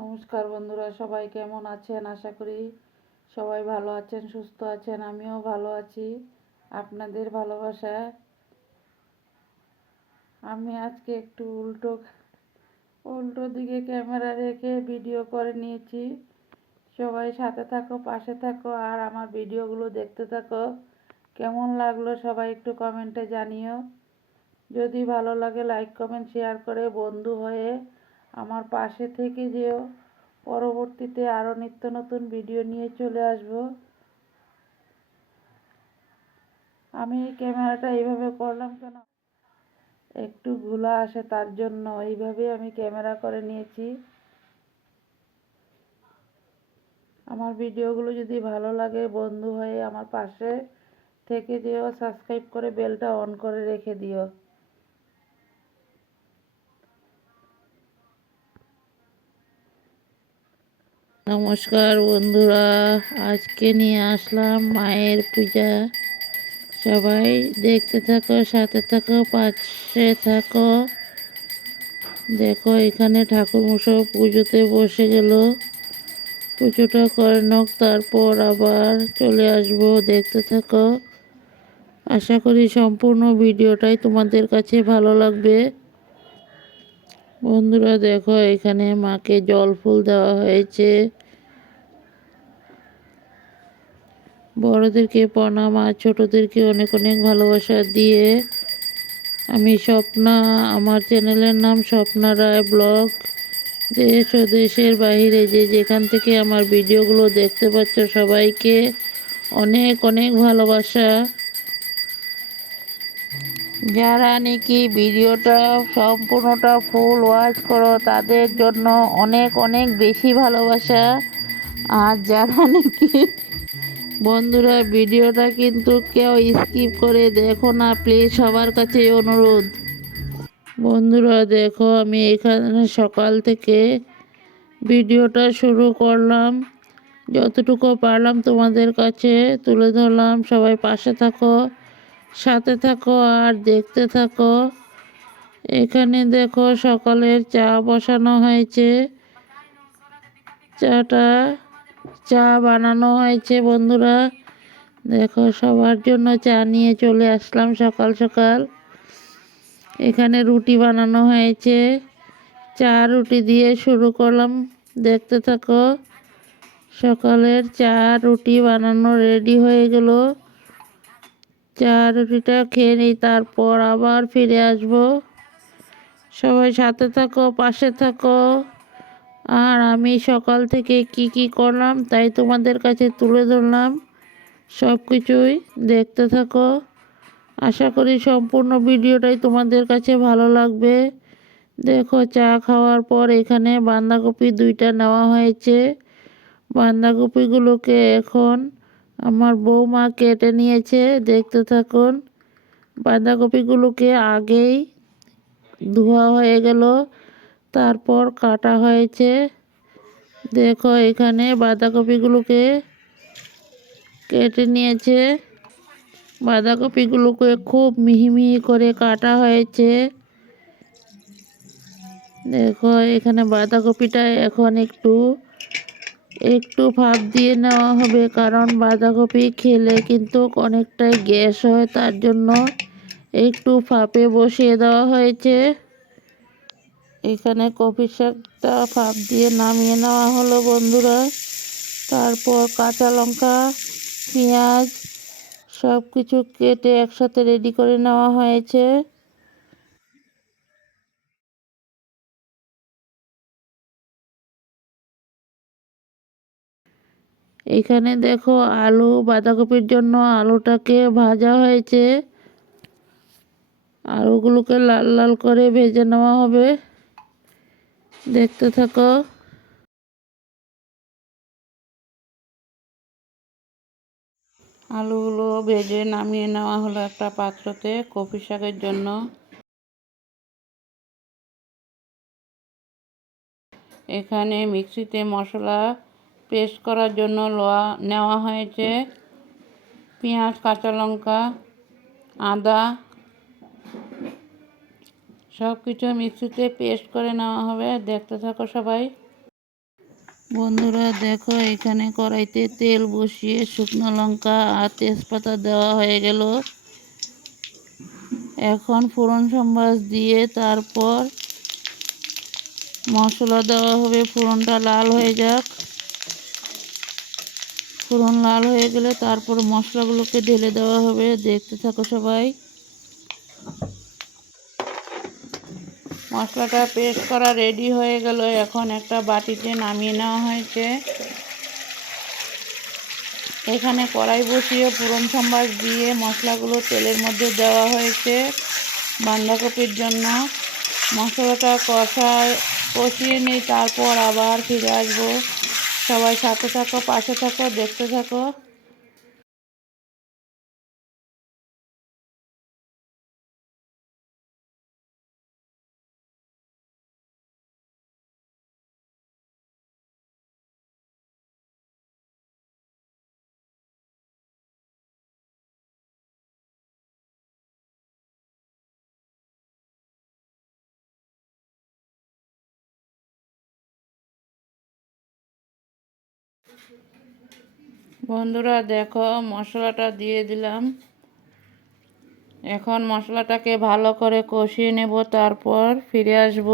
নমস্কার বন্ধুরা, সবাই কেমন আছেন? আশা করি সবাই ভালো আছেন, সুস্থ আছেন। আমিও ভালো আছি আপনাদের ভালোবাসায়। আমি আজকে একটু উল্টো দিকে ক্যামেরা রেখে ভিডিও করে নিয়েছি। সবাই সাথে থাকো, পাশে থাকো, আর আমার ভিডিওগুলো দেখতে থাকো। কেমন লাগলো সবাই একটু কমেন্টে জানিও। যদি ভালো লাগে লাইক কমেন্ট শেয়ার করে বন্ধু হয়ে আমার পাশে থেকে যেও। পরবর্তীতে আরও নিত্য নতুন ভিডিও নিয়ে চলে আসব। আমি এই ক্যামেরাটা এইভাবে করলাম কেন, একটু ঘোলা আসে তার জন্য এইভাবে আমি ক্যামেরা করে নিয়েছি। আমার ভিডিওগুলো যদি ভালো লাগে বন্ধু হয়ে আমার পাশে থেকে যেও, সাবস্ক্রাইব করে বেলটা অন করে রেখে দিও। নমস্কার বন্ধুরা, আজকে নিয়ে আসলাম মায়ের পূজা। সবাই দেখতে থাকো, সাথে থাকো, পাশে থাকো। দেখো এখানে ঠাকুরমশাই পুজোতে বসে গেল। পুজোটা করে নোক, তারপর আবার চলে আসবো। দেখতে থাকো। আশা করি সম্পূর্ণ ভিডিওটাই তোমাদের কাছে ভালো লাগবে। বন্ধুরা দেখো, এখানে মাকে জল ফুল দেওয়া হয়েছে। বড়দেরকে প্রণাম আর ছোটদেরকে অনেক অনেক ভালোবাসা দিয়ে আমি স্বপ্না, আমার চ্যানেলের নাম স্বপ্না রায় ব্লগ। দেশ ও দেশের বাইরে যে যেখান থেকে আমার ভিডিওগুলো দেখতে পাচ্ছ সবাইকে অনেক অনেক ভালোবাসা। যারা নাকি ভিডিওটা সম্পূর্ণটা ফুল ওয়াচ করো তাদের জন্য অনেক অনেক বেশি ভালোবাসা। আর যারা নাকি বন্ধুরা ভিডিওটা কিন্তু কেউ স্কিপ করে দেখো না, প্লিজ সবার কাছে অনুরোধ। বন্ধুরা দেখো, আমি এখানে সকাল থেকে ভিডিওটা শুরু করলাম, যতটুকু পারলাম তোমাদের কাছে তুলে ধরলাম। সবাই পাশে থাকো, সাথে থাকো, আর দেখতে থাকো। এখানে দেখো সকালের চা বসানো হয়েছে। চা বানানো হয়েছে বন্ধুরা। দেখো সবার জন্য চা নিয়ে চলে আসলাম সকাল সকাল। এখানে রুটি বানানো হয়েছে। চা রুটি দিয়ে শুরু করলাম, দেখতে থাকো। সকালের চা রুটি বানানো রেডি হয়ে গেল। চা রুটিটা খেয়ে নিই, তারপর আবার ফিরে আসব। সবাই সাথে থাকো, পাশে থাকো। আর আমি সকাল থেকে কি কি করলাম তাই তোমাদের কাছে তুলে ধরলাম। সব কিছুই দেখতে থাকো। আশা করি সম্পূর্ণ ভিডিওটাই তোমাদের কাছে ভালো লাগবে। দেখো চা খাওয়ার পর এখানে বাঁধাকপি 2টা নেওয়া হয়েছে। বাঁধাকপিগুলোকে এখন আমার বৌমা কেটে নিয়েছে, দেখতে থাকুন। বাঁধাকপিগুলোকে আগেই ধোয়া হয়ে গেল, তারপর কাটা হয়েছে। দেখো এখানে বাঁধাকপিগুলোকে কেটে নিয়েছে। বাঁধাকপিগুলোকে খুব মিহি মিহি করে কাটা হয়েছে। দেখো এখানে বাঁধাকপিটা এখন একটু ভাপ দিয়ে নেওয়া হবে, কারণ বাঁধাকপি খেলে কিন্তু অনেকটাই গ্যাস হয়, তার জন্য একটু ভাপে বসিয়ে দেওয়া হয়েছে। এখানে কপি শাকটা ভাপ দিয়ে নামিয়ে নেওয়া হলো বন্ধুরা। তারপর কাঁচা লঙ্কা, পেঁয়াজ সব কিছু কেটে একসাথে রেডি করে নেওয়া হয়েছে। এখানে দেখো আলু, বাঁধাকপির জন্য আলুটাকে ভাজা হয়েছে। আলুগুলোকে লাল লাল করে ভেজে নেওয়া হবে, দেখতে থাকো। আলুগুলো ভেজে নামিয়ে নেওয়া হলো একটা পাত্রতে কপি শাকের জন্য। এখানে মিক্সিতে মশলা পেস্ট করার জন্য নেওয়া হয়েছে পেঁয়াজ, কাঁচা লঙ্কা, আদা, সব কিছু মিক্সিতে পেস্ট করে নেওয়া হবে, দেখতে থাকো সবাই। বন্ধুরা দেখো, এখানে কড়াইতে তেল বসিয়ে শুকনো লঙ্কা আর তেজপাতা দেওয়া হয়ে গেল। এখন ফোড়ন সম্বাস দিয়ে তারপর মশলা দেওয়া হবে। ফোড়নটা লাল হয়ে যাক। ফোড়ন লাল হয়ে গেলে তারপর মশলাগুলোকে ঢেলে দেওয়া হবে। দেখতে থাকো সবাই। মশলাটা পেস্ট করা রেডি হয়ে গেল। এখন একটা বাটিতে নামিয়ে নেওয়া হয়েছে। এখানে কড়াই বসিয়ে ফোড়ন সম্বাস দিয়ে মশলাগুলো তেলের মধ্যে দেওয়া হয়েছে বাঁধাকপির জন্য। মশলাটা কষিয়ে নিই, তারপর আবার ফিরে আসবো। সবাই সাথে থাকো, পাশে থাকো, দেখতে থাকো। বন্ধুরা দেখো, মশলাটা দিয়ে দিলাম। এখন মশলাটাকে ভালো করে কষিয়ে নেব, তারপর ফিরে আসব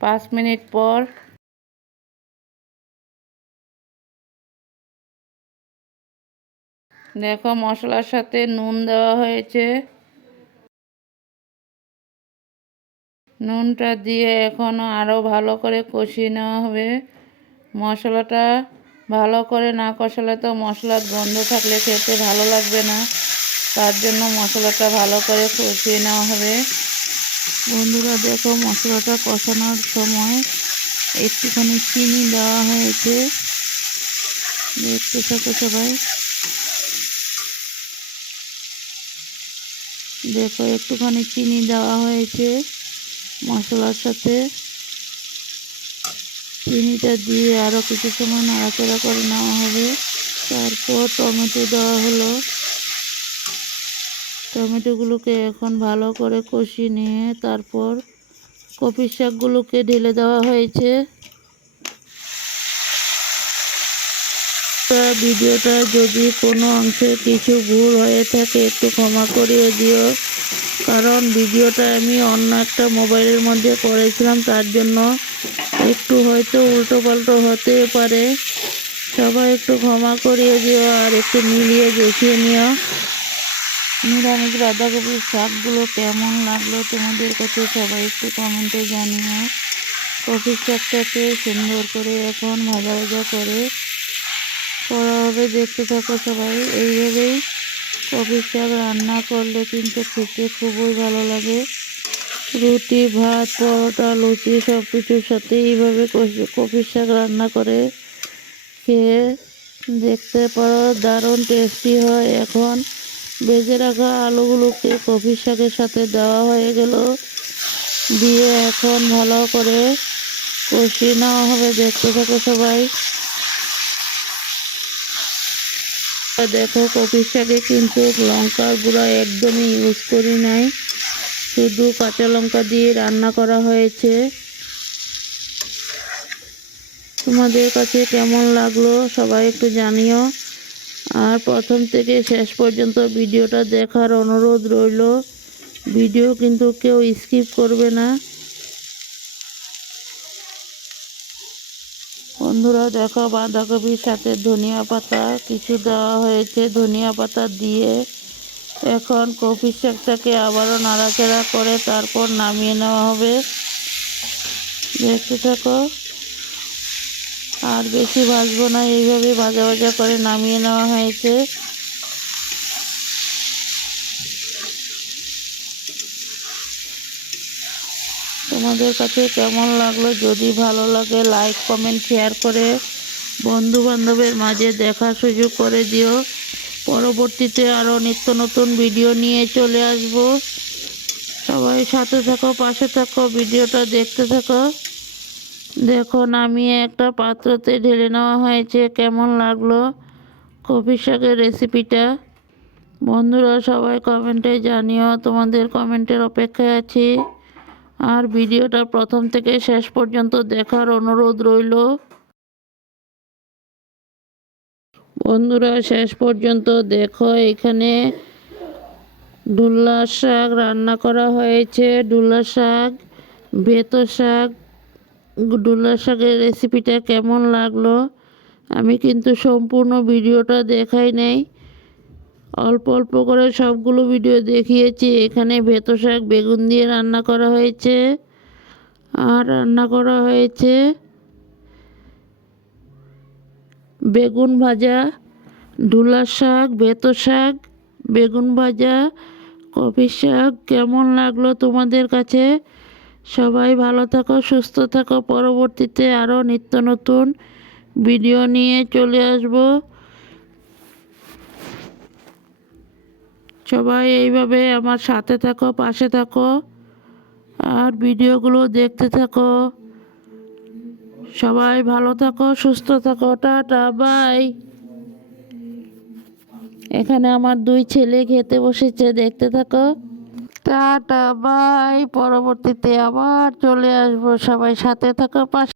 5 মিনিট পর। দেখো, মশলার সাথে নুন দেওয়া হয়েছে। নুনটা দিয়ে এখনও আরও ভালো করে কষিয়ে নেওয়া হবে। মশলাটা ভালো করে না কষালে তো মশলার গন্ধ থাকলে খেতে ভালো লাগবে না। তার জন্য মশলাটা ভালো করে কষিয়ে নেওয়া হবে। বন্ধুরা দেখো, মশলাটা কষানোর সময় একটুখানি চিনি দেওয়া হয়েছে। দেখতে থাকো সবাই। দেখো, একটুখানি চিনি দেওয়া হয়েছে মশলার সাথে। চিনিটা দিয়ে আরও কিছু সময় নাড়াচাড়া করে নেওয়া হবে। তারপর টমেটো দেওয়া হলো। টমেটোগুলোকে এখন ভালো করে কষিয়ে নিয়ে তারপর কপির শাকগুলোকে ঢেলে দেওয়া হয়েছে। ভিডিওটা যদি কোনো অংশে কিছু ভুল হয়ে থাকে একটু ক্ষমা করিয়ে দিও, কারণ ভিডিওটা আমি অন্য একটা মোবাইলের মধ্যে করেছিলাম, তার জন্য একটু হয়তো উল্টো পাল্টো হতে পারে। সবাই একটু ক্ষমা করিয়ে দিও আর একটু মিলিয়ে দেখিয়ে নিও। নিরামিষ বাঁধাকপির শাকগুলো কেমন লাগলো তোমাদের কাছে সবাই একটু কমেন্টে জানিও। কপির শাকটাকে সুন্দর করে এখন ভাজা ভাজা করে করা হবে। দেখতে থাকো সবাই। এইভাবেই কপির শাক রান্না করলে কিন্তু খেতে খুবই ভালো লাগে। রুটি, ভাত, পরোটা, লুচি সব কিছুর সাথে এইভাবে কপির শাক রান্না করে খেয়ে দেখতে পারো, দারুণ টেস্টি হয়। এখন ভেজে রাখা আলুগুলোকে কপির শাকের সাথে দেওয়া হয়ে গেল। দিয়ে এখন ভালো করে কষিয়ে নেওয়া হবে। দেখতে থাকো সবাই। দেখো, কপির শাকে কিন্তু লঙ্কার গুঁড়া একদমই ইউজ করি নাই, শুধু কাঁচা লঙ্কা দিয়ে রান্না করা হয়েছে। তোমাদের কাছে কেমন লাগলো সবাই একটু জানিও। আর প্রথম থেকে শেষ পর্যন্ত ভিডিওটা দেখার অনুরোধ রইল। ভিডিও কিন্তু কেউ স্কিপ করবে না। বন্ধুরা দেখো, বাঁধাকপির সাথে ধনিয়া পাতা কিছু দেওয়া হয়েছে। ধনিয়া পাতা দিয়ে এখন কপির শাকটাকে আবারও নাড়াচাড়া করে তারপর নামিয়ে নেওয়া হবে। দেখতে থাকো। আর বেশি ভাজবো না, এইভাবে ভাজা ভাজা করে নামিয়ে নেওয়া হয়েছে। তোমাদের কাছে কেমন লাগলো? যদি ভালো লাগে লাইক, কমেন্ট, শেয়ার করে বন্ধু বান্ধবের মাঝে দেখার সুযোগ করে দিও। পরবর্তীতে আরও নিত্য নতুন ভিডিও নিয়ে চলে আসব। সবাই সাথে থাকো, পাশে থাকো, ভিডিওটা দেখতে থাকো। দেখো, নামিয়ে একটা পাত্রতে ঢেলে নেওয়া হয়েছে। কেমন লাগলো কপি শাকের রেসিপিটা? বন্ধুরা সবাই কমেন্টে জানিও। তোমাদের কমেন্টের অপেক্ষায় আছি। আর ভিডিওটা প্রথম থেকে শেষ পর্যন্ত দেখার অনুরোধ রইল। বন্ধুরা শেষ পর্যন্ত দেখো, এখানে ডুল্লা শাক রান্না করা হয়েছে। ডুল্লা শাক, বেতো শাক। ডুল্লা শাকের রেসিপিটা কেমন লাগলো? আমি কিন্তু সম্পূর্ণ ভিডিওটা দেখাই নাই, অল্প অল্প করে সবগুলো ভিডিও দেখিয়েছি। এখানে বেতো শাক বেগুন দিয়ে রান্না করা হয়েছে, আর রান্না করা হয়েছে বেগুন ভাজা। ডুলা শাক, বেতো শাক, বেগুন ভাজা, কপি শাক। কেমন লাগলো তোমাদের কাছে? সবাই ভালো থাকো, সুস্থ থাকো। পরবর্তীতে আরও নিত্য নতুন ভিডিও নিয়ে চলে আসব। সবাই এইভাবে আমার সাথে থাকো, পাশে থাকো, আর ভিডিওগুলো দেখতে থাকো। সবাই ভালো থাকো, সুস্থ থাকো। Tata, bye. এখানে আমার দুই ছেলে খেতে বসেছে, দেখতে থাকো। Tata, bye. পরবর্তীতে আবার চলে আসবো। সবাই সাথে থাকো, পাশে